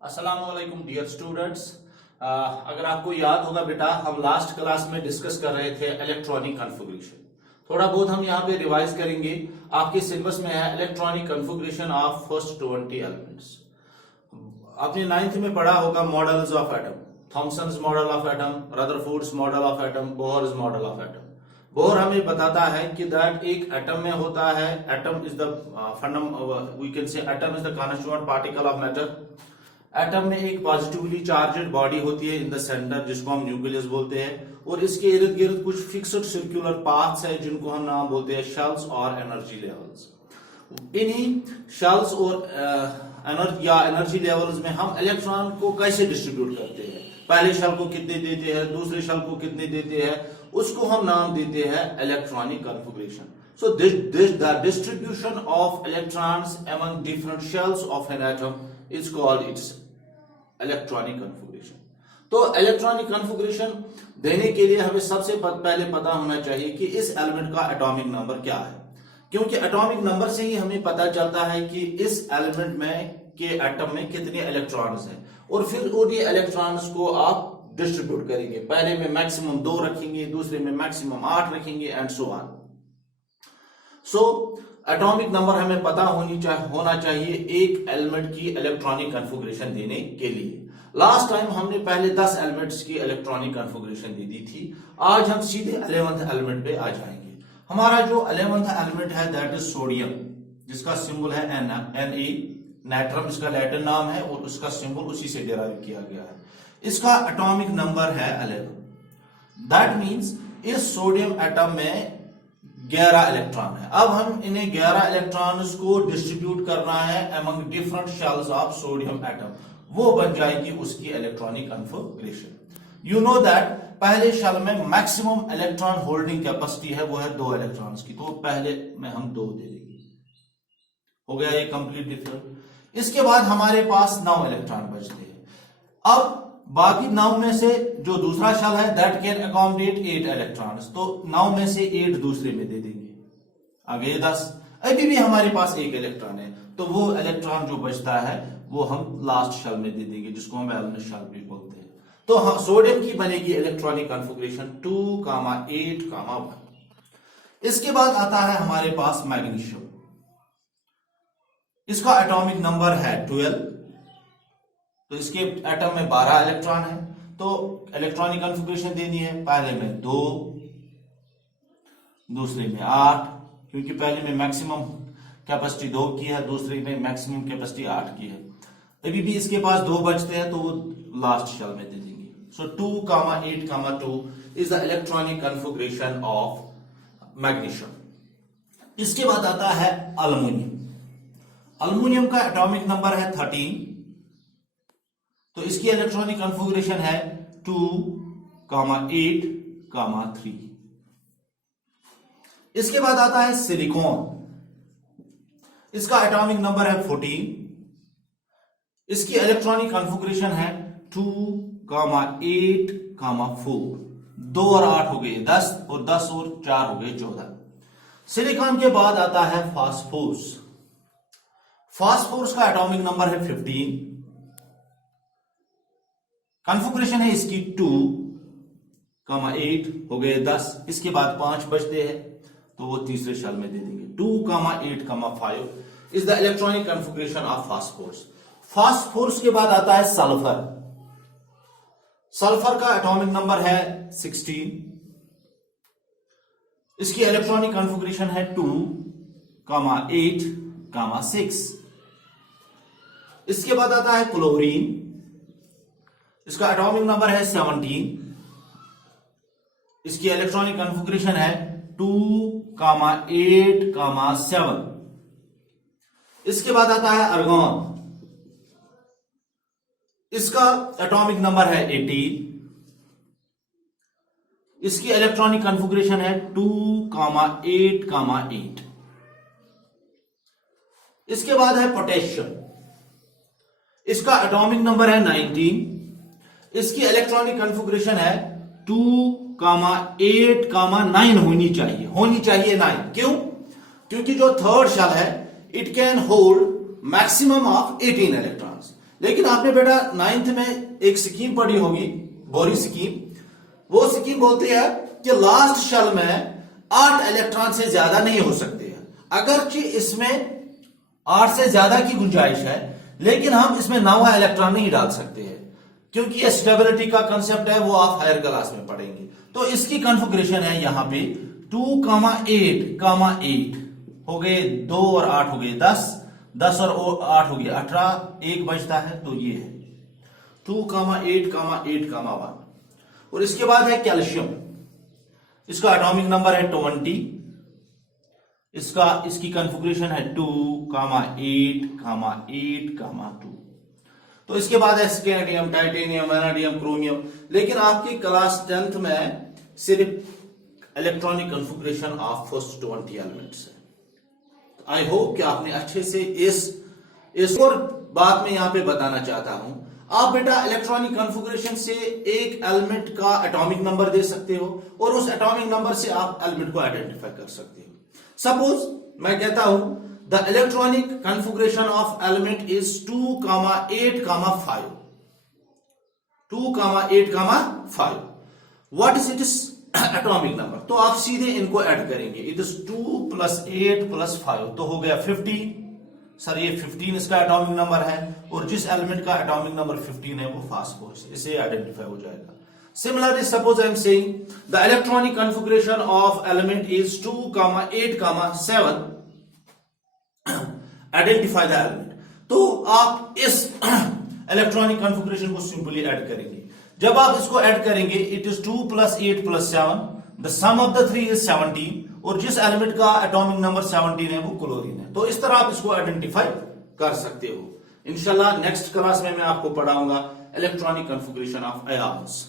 अस्सलाम वालेकुम dear students. अगर आपको याद होगा बेटा, हम लास्ट क्लास में डिस्कस कर रहे थे इलेक्ट्रॉनिक कॉन्फ़िगरेशन। थोड़ा बहुत हम यहाँ पे रिवाइज करेंगे। आपके सिलेबस में है electronic configuration of first 20 elements. आपने 9th में पढ़ा होगा models of atom, Thomson's model of atom, Rutherford's model of atom, Bohr's model of atom. Bohr हमें बताता है कि दैट एक एटम में होता है, atom is the we can say atom is the constituent particle of matter. Atom में एक पॉजिटिवली चार्जड बॉडी होती है इन द सेंटर, जिसको हम न्यूक्लियस बोलते हैं, और इसके इर्द गिर्द कुछ फिक्स्ड सर्कुलर पाथ्स है जिनको हम नाम बोलते हैं शेल्स और एनर्जी लेवल्स। इन्हीं शेल्स और एनर्जी लेवल्स में हम इलेक्ट्रॉन को कैसे डिस्ट्रीब्यूट करते हैं, पहले शेल को कितने देते हैं, दूसरे शेल को कितने देते हैं, उसको हम नाम देते हैं electronic configuration. So the distribution of electrons among different shells of an atom is called its electronic configuration. तो इलेक्ट्रॉनिक कॉन्फ़िगरेशन देने के लिए हमें सबसे पहले पता होना चाहिए कि इस एलिमेंट का एटॉमिक नंबर क्या है, क्योंकि एटॉमिक नंबर से ही हमें पता चलता है कि इस एलिमेंट में के एटम में कितने इलेक्ट्रॉन्स हैं, और फिर उन इलेक्ट्रॉन्स को आप डिस्ट्रीब्यूट करेंगे। पहले में मैक्सिमम 2 रखेंगे, दूसरे में मैक्सिमम 8 रखेंगे and so on. So atomic number हमें पता होना चाहिए एक एलिमेंट की इलेक्ट्रॉनिक कॉन्फ़िगरेशन देने के लिए। लास्ट टाइम हमने पहले 10 एलिमेंट्स की इलेक्ट्रॉनिक कॉन्फ़िगरेशन दे दी थी। आज हम सीधे 11th एलिमेंट पे आ जाएंगे। हमारा जो 11th एलिमेंट है दैट इज सोडियम, जिसका सिंबल है Na। नाइट्रम इसका लैटिन नाम है और उसका सिंबल उसी से डिराइव किया गया है। इसका एटॉमिक नंबर है 11। दैट मींस इस सोडियम एटम में 11 इलेक्ट्रॉन है। अब हम इन्हें 11 इलेक्ट्रॉन्स को डिस्ट्रीब्यूट करना है among different shells of sodium atom. वो बन जाएगी उसकी electronic configuration. You know that पहले शेल में मैक्सिमम इलेक्ट्रॉन होल्डिंग कैपेसिटी है, वो है 2 इलेक्ट्रॉन्स की, तो पहले में हम 2 दे देंगे। हो गया ये कंप्लीट डिफरेंट। इसके बाद हमारे पास 9 इलेक्ट्रॉन बचते हैं। अब बाकी 9 में से जो दूसरा शेल है दैट कैन अकोमोडेट 8 इलेक्ट्रॉन्स, तो 9 में से 8 दूसरे में दे देंगे। आगे 10। अभी भी हमारे पास 1 इलेक्ट्रॉन है, तो वो इलेक्ट्रॉन जो बचता है वो हम लास्ट शेल में दे देंगे, जिसको हम वैलेंस शेल भी बोलते हैं। तो हम सोडियम की बनेगी इलेक्ट्रॉनिक कॉन्फ़िगरेशन 2, 8, 1। इसके बाद आता है हमारे पास मैग्नीशियम। इसका एटॉमिक नंबर है 12। तो इसके एटम में 12 इलेक्ट्रॉन है, तो इलेक्ट्रॉनिक कॉन्फ़िगरेशन देनी है। पहले में 2, दूसरे में 8, क्योंकि पहले में मैक्सिमम कैपेसिटी 2 की है, दूसरे में मैक्सिमम कैपेसिटी 8 की है। अभी भी इसके पास 2 बचते हैं, तो वो लास्ट शेल में दे देंगे। सो 2, 8, 2 is the electronic configuration of magnesium. इसके बाद आता है अल्युमिनियम। अल्युमिनियम का एटॉमिक नंबर है 13। तो इसकी इलेक्ट्रॉनिक कॉन्फ़िगरेशन है 2, 8, 3। इसके बाद आता है सिलिकॉन। इसका एटॉमिक नंबर है 14। इसकी इलेक्ट्रॉनिक कॉन्फ़िगरेशन है 2, 8, 4। 2 और 8 हो गए 10, और 10 और 4 हो गए 14। सिलिकॉन के बाद आता है फास्फोरस। फास्फोरस का एटॉमिक नंबर है 15। कॉन्फ़िगरेशन है इसकी 2, 8 हो गए 10। इसके बाद 5 बचते हैं, तो वो तीसरे शेल में दे देंगे। 2, 8, 5 is the electronic configuration of phosphorus. Phosphorus के बाद आता है सल्फर। सल्फर का एटॉमिक नंबर है 16। इसकी इलेक्ट्रॉनिक कॉन्फ़िगरेशन है 2, 8, 6। इसके बाद आता है क्लोरीन। इसका एटॉमिक नंबर है 17। इसकी इलेक्ट्रॉनिक कॉन्फ़िगरेशन है 2, 8, 7। इसके बाद आता है आर्गन। इसका एटॉमिक नंबर है 18। इसकी इलेक्ट्रॉनिक कॉन्फ़िगरेशन है 2, 8, 8। इसके बाद है पोटेशियम। इसका एटॉमिक नंबर है 19। इसकी इलेक्ट्रॉनिक कॉन्फ़िगरेशन है 2, 8, 9 होनी चाहिए 9। क्यों? क्योंकि जो थर्ड शेल है it can hold maximum of 18 electrons. लेकिन आपने बेटा 9th में एक स्कीम पढ़ी होगी, बोरी स्कीम। वो स्कीम बोलती है कि लास्ट शेल में 8 इलेक्ट्रॉन से ज्यादा नहीं हो सकते हैं। अगरचे इसमें 8 से ज्यादा की गुंजाइश है, लेकिन हम इसमें 9वां इलेक्ट्रॉन नहीं डाल सकते हैं, क्योंकि ये स्टेबिलिटी का कंसेप्ट है, वो आप हायर क्लास में पढ़ेंगे। तो इसकी कॉन्फ़िगरेशन है यहां पे 2,8,8 हो गए, 2 और 8 हो गए 10, 10 और 8 हो गए 18, 1 बचता है, तो ये है 2,8,8,1। और इसके बाद है कैल्शियम, इसका एटॉमिक नंबर है 20, इसकी कॉन्फ़िगरेशन है 2,8,8,2। तो इसके बाद है स्कैंडियम, टाइटेनियम, वैनेडियम, क्रोमियम। लेकिन आपकी क्लास 10th में सिर्फ electronic configuration of first 20 elements है। आई होप कि आपने अच्छे से इस और बात में यहां पे बताना चाहता हूं, आप बेटा इलेक्ट्रॉनिक कॉन्फ़िगरेशन से एक एलिमेंट का एटॉमिक नंबर दे सकते हो और उस एटॉमिक नंबर से आप एलिमेंट को आइडेंटिफाई कर सकते हो। सपोज मैं कहता हूं the electronic configuration of element is 2,8,5, 2,8,5। What is it is atomic number? तो आप सीधे इनको ऐड करेंगे, इट इज 2 + 8 + 5, तो हो गया 15। सर ये 15 इसका एटॉमिक नंबर है, और जिस एलिमेंट का एटॉमिक नंबर 15 है वो फास्फोरस, इसे आइडेंटिफाई हो जाएगा। Similarly, suppose I am saying the electronic configuration of element is 2,8,7. Identify the element. तो आप इस इलेक्ट्रॉनिक कॉन्फ़िगरेशन को सिंपली ऐड करेंगे। जब आप इसको ऐड करेंगे, it is 2 + 8 + 7, the sum of the 3 is 17, और जिस एलिमेंट का एटॉमिक नंबर 17 है वो क्लोरीन है। तो इस तरह आप इसको आइडेंटिफाई कर सकते हो। इंशाल्लाह नेक्स्ट क्लास में मैं आपको पढ़ाऊंगा इलेक्ट्रॉनिक कॉन्फ़िगरेशन ऑफ आयन्स।